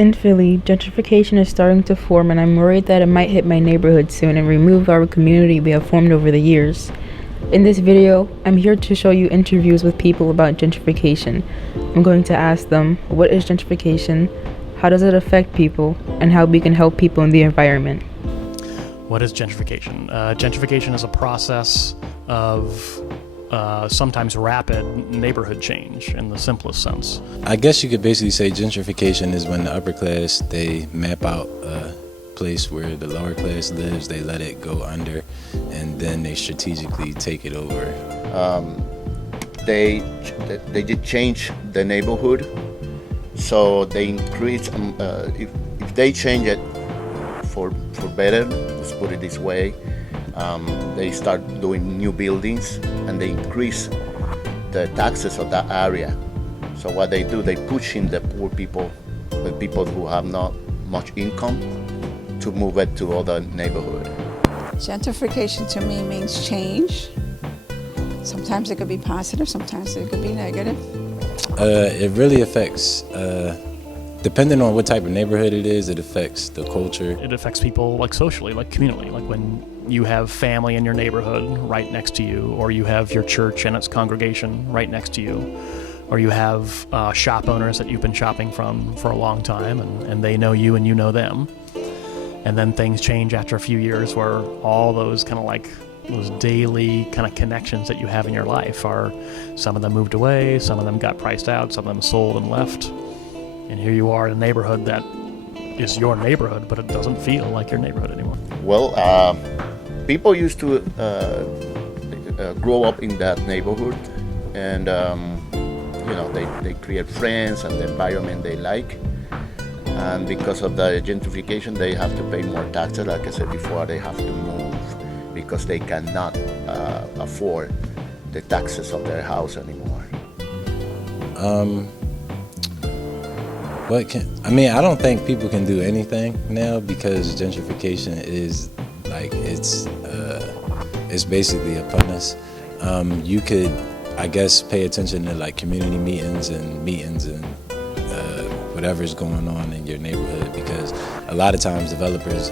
In Philly, gentrification is starting to form, and I'm worried that it might hit my neighborhood soon and remove our community we have formed over the years. In this video, I'm here to show you interviews with people about gentrification. I'm going to ask them, what is gentrification, how does it affect people, and how we can help people in the environment. What is gentrification? Gentrification is a process of sometimes rapid neighborhood change in the simplest sense. I guess you could basically say gentrification is when the upper class, they map out a place where the lower class lives, they let it go under, and then they strategically take it over. They did change the neighborhood, so they increase, if they change it for better, let's put it this way, they start doing new buildings and they increase the taxes of that area. So what they do, they push in the poor people, the people who have not much income, to move it to other neighborhood. Gentrification to me means change. Sometimes it could be positive, sometimes it could be negative. It really affects, depending on what type of neighborhood it is, it affects the culture. It affects people like socially, like communally, like when you have family in your neighborhood right next to you, or you have your church and its congregation right next to you, or you have shop owners that you've been shopping from for a long time, and they know you and you know them. And then things change after a few years where all those kind of like those daily kind of connections that you have in your life are, some of them moved away, some of them got priced out, some of them sold and left. And here you are in a neighborhood that is your neighborhood, but it doesn't feel like your neighborhood anymore. Well, people used to grow up in that neighborhood, and they create friends and the environment they like. And because of the gentrification, they have to pay more taxes. Like I said before, they have to move because they cannot afford the taxes of their house anymore. I don't think people can do anything now because gentrification is like, it's basically upon us. You could, I guess, pay attention to like community meetings and whatever's going on in your neighborhood, because a lot of times developers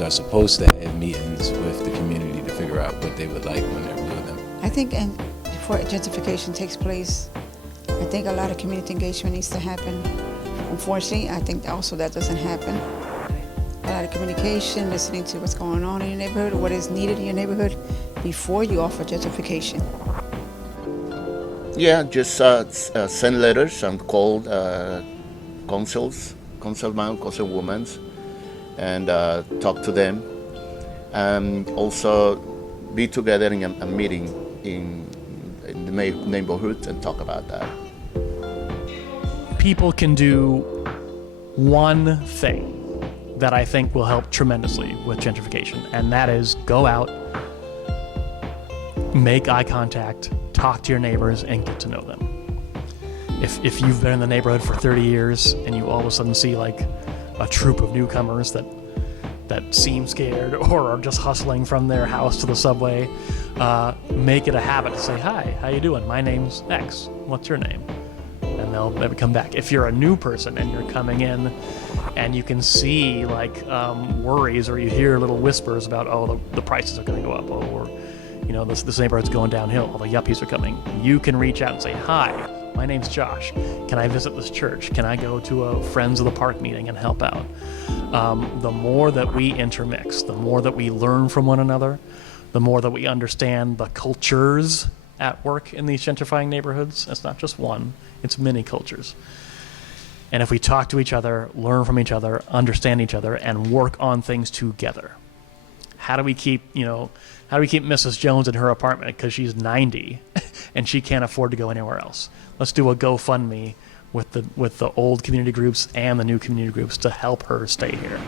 are supposed to have meetings with the community to figure out what they would like when they're building. I think before gentrification takes place, I think a lot of community engagement needs to happen. Unfortunately, I think also that doesn't happen. A lot of communication, listening to what's going on in your neighborhood, what is needed in your neighborhood before you offer gentrification. Yeah, just send letters and call councilman, councilwomen, and talk to them. And also be together in a meeting in the neighborhood and talk about that. People can do one thing that I think will help tremendously with gentrification, and that is go out, make eye contact, talk to your neighbors, and get to know them. If you've been in the neighborhood for 30 years and you all of a sudden see like a troop of newcomers that seem scared or are just hustling from their house to the subway, make it a habit to say, hi, how you doing? My name's X. What's your name? And they'll maybe come back. If you're a new person and you're coming in and you can see like worries, or you hear little whispers about, the prices are going to go up, or this neighborhood's going downhill, all the yuppies are coming, you can reach out and say, hi, my name's Josh. Can I visit this church? Can I go to a Friends of the Park meeting and help out? The more that we intermix, the more that we learn from one another, the more that we understand the cultures at work in these gentrifying neighborhoods. It's not just one, it's many cultures. And if we talk to each other, learn from each other, understand each other, and work on things together. How do we keep Mrs. Jones in her apartment because she's 90 and she can't afford to go anywhere else? Let's do a GoFundMe with the old community groups and the new community groups to help her stay here.